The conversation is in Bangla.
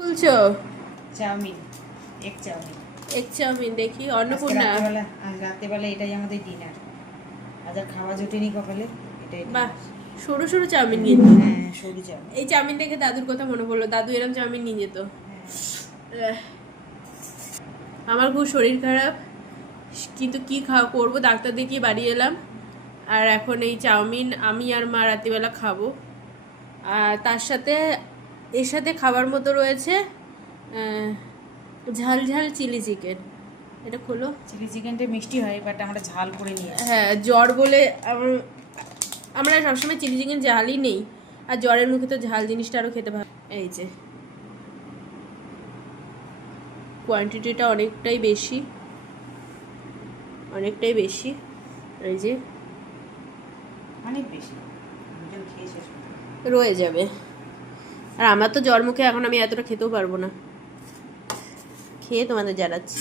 বলছো? চাউমিন, এগ চাউমিন দেখি। অন্নপূর্ণা, আজ রাত্রেবেলা এটাই আমাদের ডিনার। আজ আর খাওয়া জোটেনি কপালে, এটাই বাহ, dinner। সরু সরু চাউমিন কিন্তু। হ্যাঁ, সরু চাউমিন। এই চাউমিন দেখে দাদুর কথা মনে পড়লো, দাদু এরকম চাউমিন নিয়ে যেত। হ্যাঁ। আমার খুব শরীর খারাপ, কিন্তু কি করবো, ডাক্তার দেখিয়ে বাড়ি এলাম। আর এখন এই চাউমিন আমি আর মা রাত্রিবেলা খাবো। আর তার সাথে এর সাথে খাবার মতো রয়েছে ঝাল ঝাল চিলি চিকেন। এটা খোলো। চিলি চিকেনটা মিষ্টি হয়, বাট আমরা ঝাল করে নিয়েছি। হ্যাঁ, জ্বর বলে আমরা সবসময় চিলি চিকেন ঝালই নেই, আর জ্বরের মুখে তো ঝাল জিনিসটা আরও খেতে ভালো। এই যে কোয়ান্টিটিটা অনেকটাই বেশি, এই যে অনেক বেশি, খেয়ে শেষ রয়ে যাবে। আর আমার তো জ্বর মুখে এখন আমি এতটা খেতেও পারবো না, খেয়ে তোমাদের জানাচ্ছি।